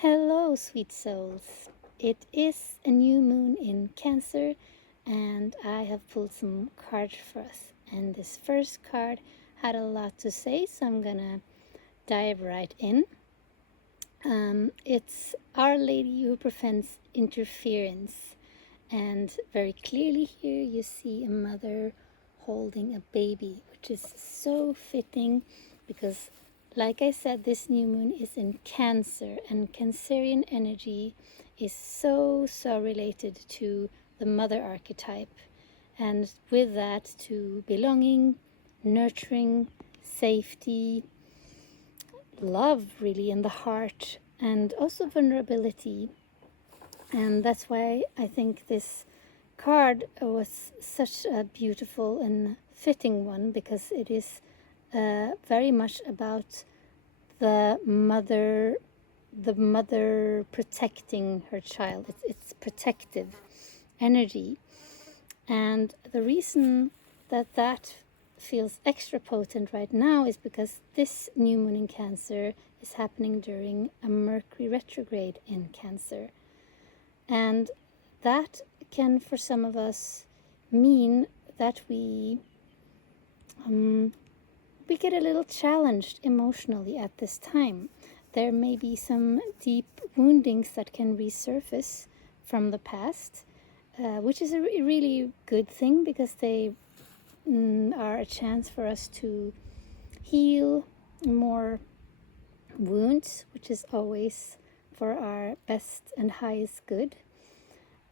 Hello, sweet souls. It is a new moon in Cancer, and I have pulled some cards for us. And this first card had a lot to say, so I'm gonna dive right in. It's Our Lady who prevents interference, and very clearly here you see a mother holding a baby, which is so fitting because, like I said, this new moon is in Cancer, and Cancerian energy is so related to the mother archetype, and with that to belonging, nurturing, safety, love, really, in the heart, and also vulnerability. And that's why I think this card was such a beautiful and fitting one, because it is very much about the mother protecting her child. It's protective energy, and the reason that feels extra potent right now is because this new moon in Cancer is happening during a Mercury retrograde in Cancer. And that can, for some of us, mean that we get a little challenged emotionally at this time. There may be some deep woundings that can resurface from the past, which is a really good thing, because they are a chance for us to heal more wounds, which is always for our best and highest good.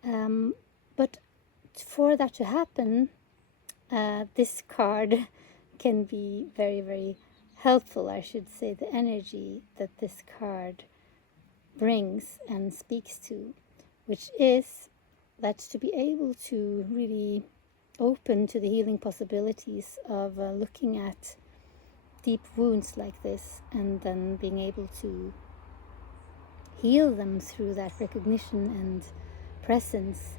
But for that to happen, this card can be very helpful, I should say. The energy that this card brings and speaks to, which is that to be able to really open to the healing possibilities of looking at deep wounds like this, and then being able to heal them through that recognition and presence.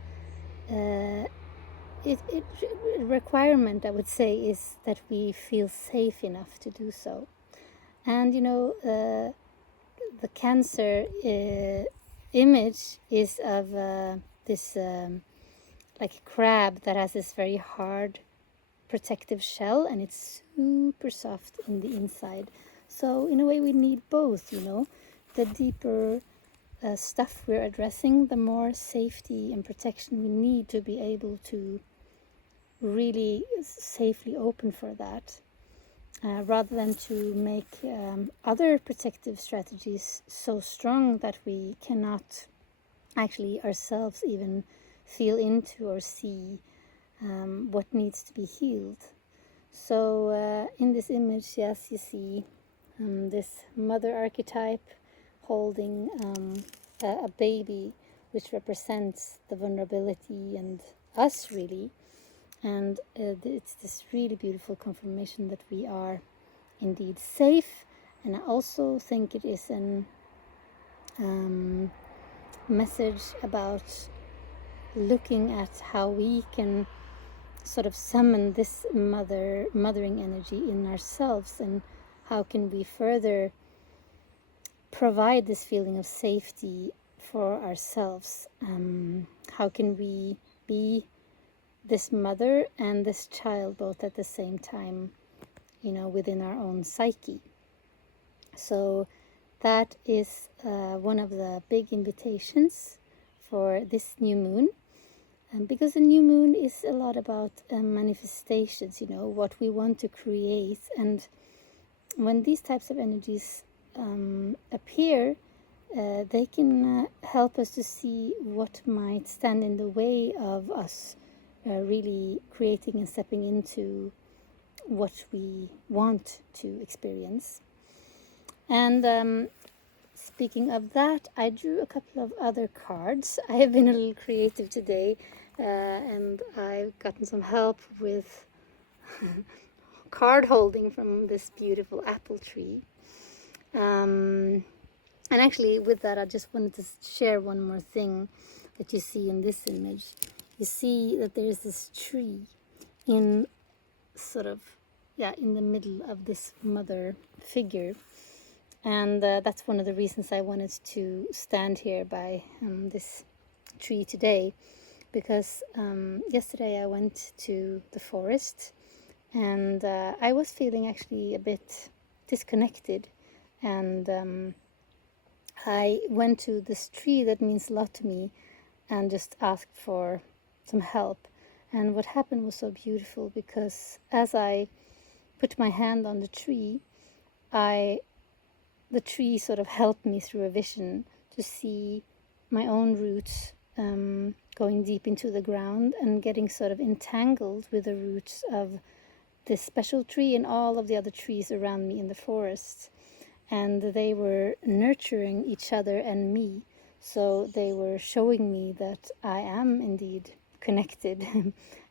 Requirement, I would say, is that we feel safe enough to do so. And the Cancer image is of this like crab that has this very hard protective shell, and it's super soft in the inside. So in a way we need both, the deeper stuff we're addressing, the more safety and protection we need to be able to really safely open for that, rather than to make other protective strategies so strong that we cannot actually ourselves even feel into or see what needs to be healed. So in this image, yes, you see this mother archetype holding a baby, which represents the vulnerability and us, really. And it's this really beautiful confirmation that we are indeed safe. And I also think it is a message about looking at how we can sort of summon this mothering energy in ourselves, and how can we further provide this feeling of safety for ourselves. How can we be this mother and this child both at the same time, within our own psyche. So that is one of the big invitations for this new moon, because the new moon is a lot about manifestations, what we want to create. And when these types of energies appear, they can help us to see what might stand in the way of us really creating and stepping into what we want to experience. And speaking of that, I drew a couple of other cards. I have been a little creative today, and I've gotten some help with card holding from this beautiful apple tree. And actually, with that, I just wanted to share one more thing that you see in this image. You see that there's this tree in in the middle of this mother figure. And that's one of the reasons I wanted to stand here by this tree today, because yesterday I went to the forest, and I was feeling actually a bit disconnected, and I went to this tree that means a lot to me and just asked for some help. And what happened was so beautiful, because as I put my hand on the tree, the tree sort of helped me through a vision to see my own roots going deep into the ground and getting sort of entangled with the roots of this special tree and all of the other trees around me in the forest. And they were nurturing each other and me. So they were showing me that I am indeed connected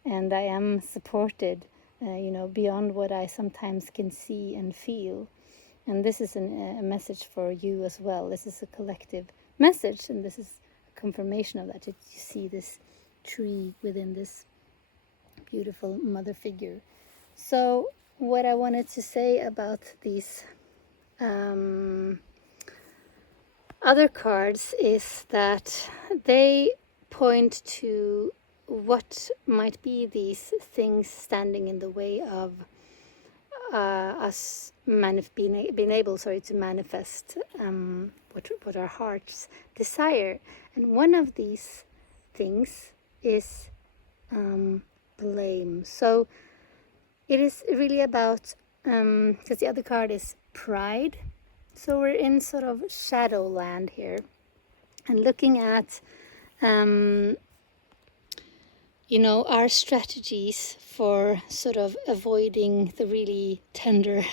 and I am supported, beyond what I sometimes can see and feel. And this is a message for you as well. This is a collective message, and this is a confirmation of that. You see this tree within this beautiful mother figure. So what I wanted to say about these other cards is that they point to what might be these things standing in the way of us being able to manifest what our hearts desire. And one of these things is blame. So it is really about, because the other card is pride. So we're in sort of shadow land here and looking at our strategies for sort of avoiding the really tender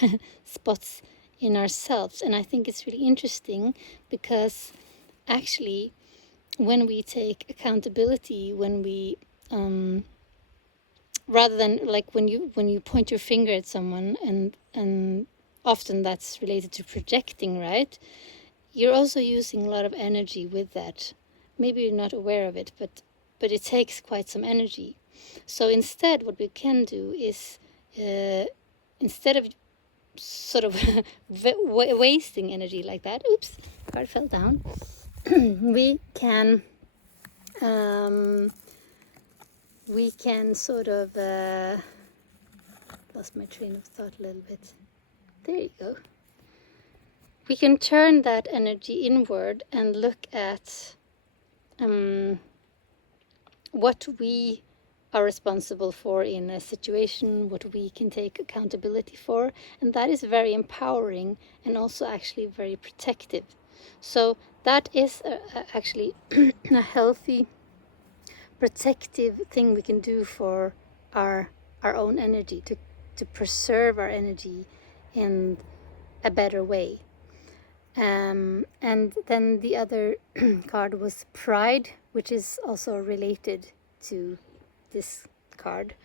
spots in ourselves. And I think it's really interesting because actually when we take accountability, when we rather than like when you point your finger at someone, and often that's related to projecting, right? You're also using a lot of energy with that. Maybe you're not aware of it, but it takes quite some energy. So instead, what we can do is, instead of sort of wasting energy like that, oops, card fell down, we can sort of, lost my train of thought a little bit. There you go. We can turn that energy inward and look at what we are responsible for in a situation, what we can take accountability for, and that is very empowering and also actually very protective. So that is actually a healthy, protective thing we can do for our own energy, to preserve our energy in a better way. And then the other card was pride, which is also related to this card,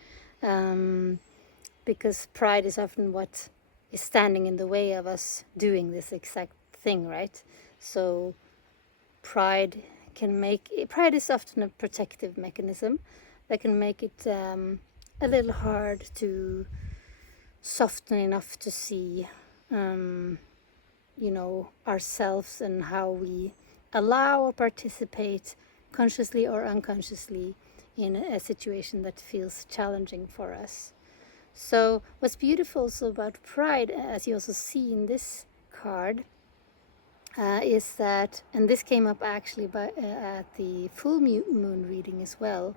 because pride is often what is standing in the way of us doing this exact thing, right? So pride is often a protective mechanism that can make it a little hard to soften enough to see ourselves and how we allow or participate consciously or unconsciously in a situation that feels challenging for us. So what's beautiful also about pride, as you also see in this card, is that, and this came up actually at the full moon reading as well,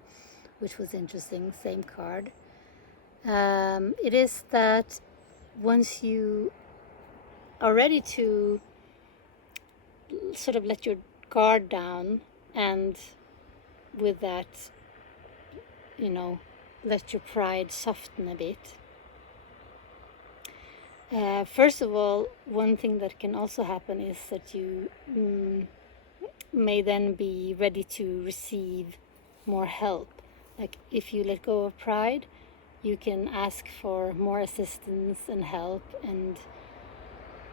which was interesting, same card. It is that once you are ready to sort of let your guard down, and with that, let your pride soften a bit. First of all, one thing that can also happen is that you may then be ready to receive more help. Like if you let go of pride, you can ask for more assistance and help, and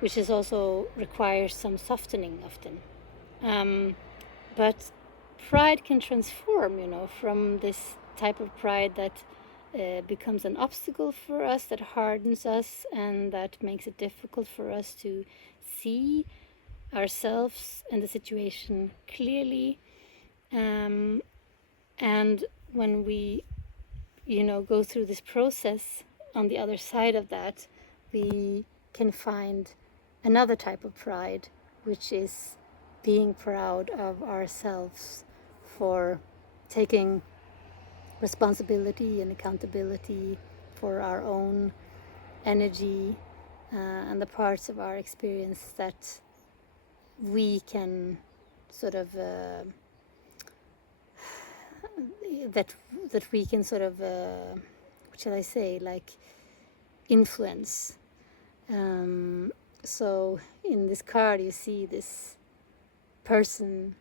which is also requires some softening often. But pride can transform, from this type of pride that becomes an obstacle for us, that hardens us, and that makes it difficult for us to see ourselves and the situation clearly. And when we, go through this process, on the other side of that, we can find another type of pride, which is being proud of ourselves for taking responsibility and accountability for our own energy, and the parts of our experience that we can sort of that we can sort of what shall I say, like, influence. So in this card you see this person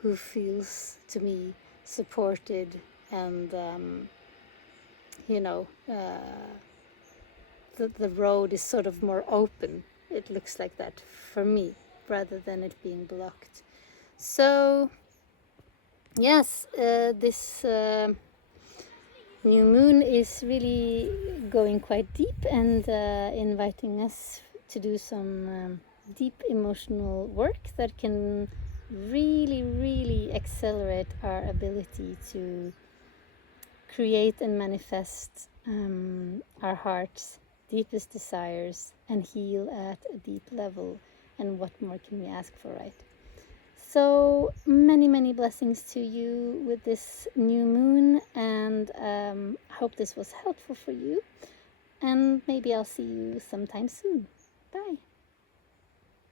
who feels, to me, supported, and the road is sort of more open. It looks like that for me, rather than it being blocked. So yes, this new moon is really going quite deep, and inviting us to do some deep emotional work that can really, really accelerate our ability to create and manifest our heart's deepest desires and heal at a deep level. And what more can we ask for, right? So many, many blessings to you with this new moon, and hope this was helpful for you. And maybe I'll see you sometime soon. Bye.